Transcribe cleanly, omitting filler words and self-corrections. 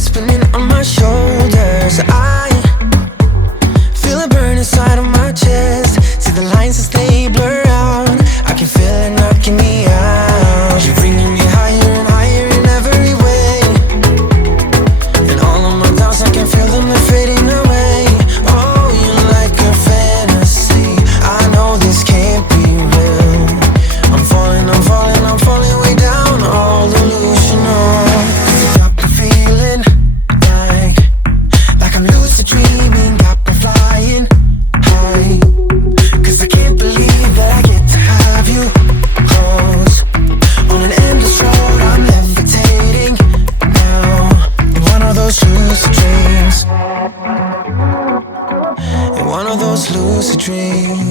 head spinning on my shoulders. I feel a burn inside of my chest. See the lines as they blur out. I can feel it knocking me out. You're bringing me higher and higher in every way. And all of my doubts, I can feel them, they're fading away. Oh, you're like a fantasy. I know this can't be real. I'm falling, I'm falling, I'm falling way down. All delusional. Got me feeling like I'm lucid dreaming. Got me flying high. 'Cause I can't believe that I get to have you close. On an endless road, I'm levitating now. In one of those lucid dreams. In one of those lucid dreams.